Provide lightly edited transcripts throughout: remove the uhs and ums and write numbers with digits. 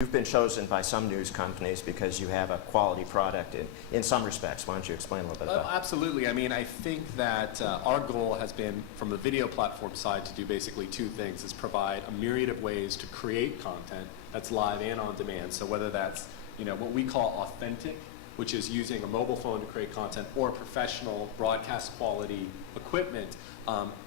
You've been chosen by some news companies because you have a quality product in some respects. Why don't you explain a little bit about that? Absolutely. I mean, I think that our goal has been, from the video platform side, to do basically two things, is provide a myriad of ways to create content that's live and on demand. So whether that's, what we call authentic, which is using a mobile phone to create content, or professional broadcast quality equipment,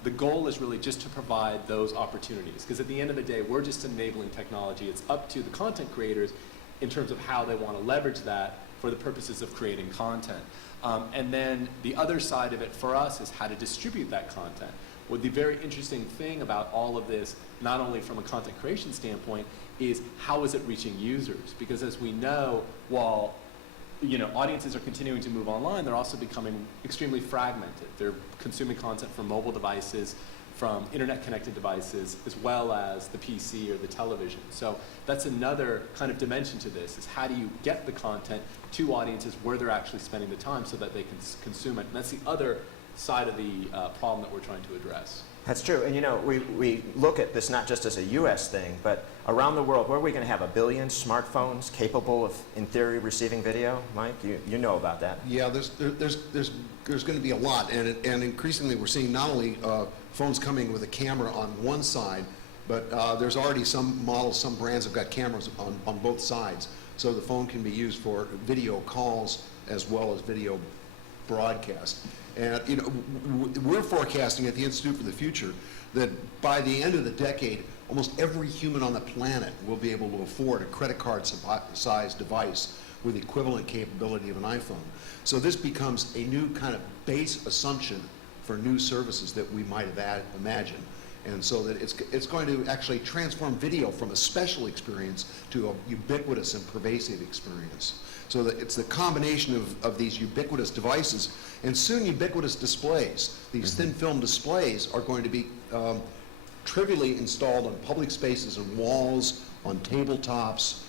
the goal is really just to provide those opportunities. Because at the end of the day, we're just enabling technology. It's up to the content creators in terms of how they want to leverage that for the purposes of creating content. And then the other side of it for us is how to distribute that content. Well, the very interesting thing about all of this, not only from a content creation standpoint, is how is it reaching users? Because as we know, while audiences are continuing to move online, they're also becoming extremely fragmented. They're consuming content from mobile devices, from internet-connected devices, as well as the PC or the television. So that's another kind of dimension to this, is how do you get the content to audiences where they're actually spending the time so that they can consume it. And that's the other side of the problem that we're trying to address. That's true. And we look at this not just as a U.S. thing, but around the world, where are we going to have 1 billion smartphones capable of, in theory, receiving video? Mike, you know about that. Yeah, there's going to be a lot, and increasingly we're seeing not only phones coming with a camera on one side, but there's already some models, some brands have got cameras on both sides. So the phone can be used for video calls as well as video broadcast. And we're forecasting at the Institute for the Future that by the end of the decade, almost every human on the planet will be able to afford a credit card sized device with equivalent capability of an iPhone. So this becomes a new kind of base assumption for new services that we might have imagined. And so that it's going to actually transform video from a special experience to a ubiquitous and pervasive experience. So that it's the combination of these ubiquitous devices and soon ubiquitous displays. These thin film displays are going to be trivially installed on public spaces and walls, on tabletops,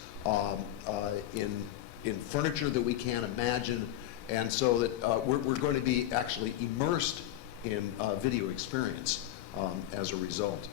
in furniture that we can't imagine. And so that we're going to be actually immersed in video experience as a result.